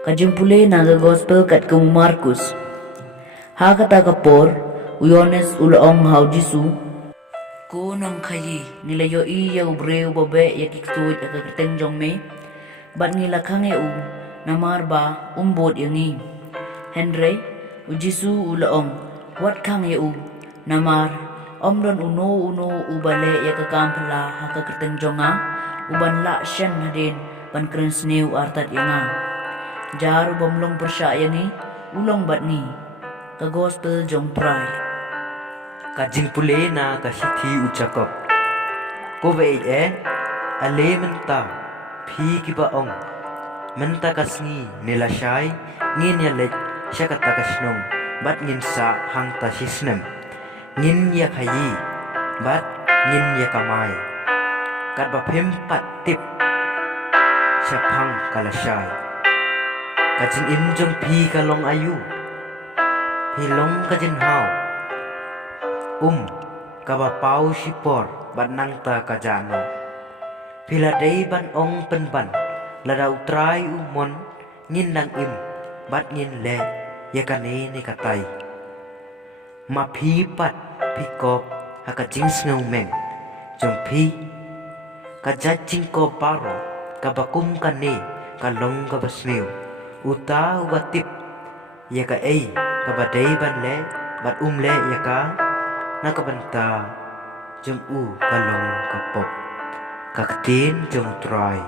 Kajumpule naga gospel kat kamu Markus. Ha kata kapor, uyones ulaong hau Jisu. Ko nang kayi nilayo iya ubreu babe ya kiktuit akakriteng jong me. Bat nila kange namar ba umbot yangi. Henry, ujisu ulaong, wat kange namar omdon uno ubale ya kakampala hakakriteng jonga. Uban la shen hadin ban keren sneu artat yanga. Jar ubamlong persya yangi, ulong bat ni. Ka gospel jong pray. Kajing pule na kasithi ucakap. Ko veit ale menta phi ki ba ong. Menta kasngi nila syai ngin ya lek siya kata kasnong bat ngin sa hang ta sisnem. Ngin ya khayi bat ngin ya kamay. Kat ba phim pat tip siya phang kalasyay. Kajing im jong phi kalong ayu. Phi long kajin hao. Kabapau sipor ban nang ta kajano. Pila day ban ong penban lada utrai umon ngin nang im bat ngin le yakane ni katay. Ma phi pat pikop hakajing snau meng jong phi kajajing ko paro kabakum kane kalong kabasneu uta watip yaka kabaday ban le bat le yaka nakabanta jong kalong kapop kaktin jong try.